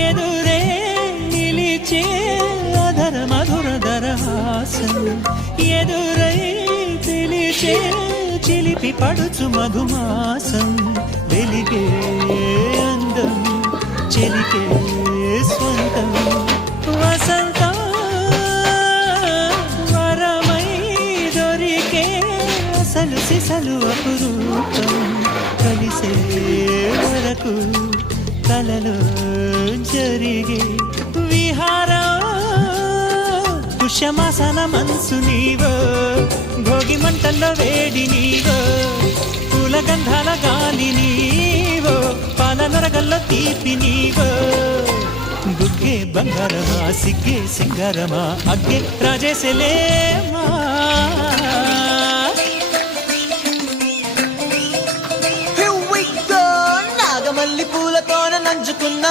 ఎదురే నిలిచే అధర మధుర దరహాసం ఎదురై పిలిచే చిలిపి పడుచు మధుమాసం వెలిగే అందం చెలికే స్వంతం వసంతం వరమై దొరికే అసలు సిసలు అపురూపం కలిసే వరకు కలలో జరిగే విహారం పుష్యమాసన మనసు నీవో భోగి మంటల్లో వేడి నీవో పూల గంధాల గాలి నీవో పాల నరగల్లో తీపి నీవో బుగ్గే బంగారమా సిగ్గే సింగారమా అగ్గే రాజేశలేమా నాగమల్లి పూలతోన నంచుకున్న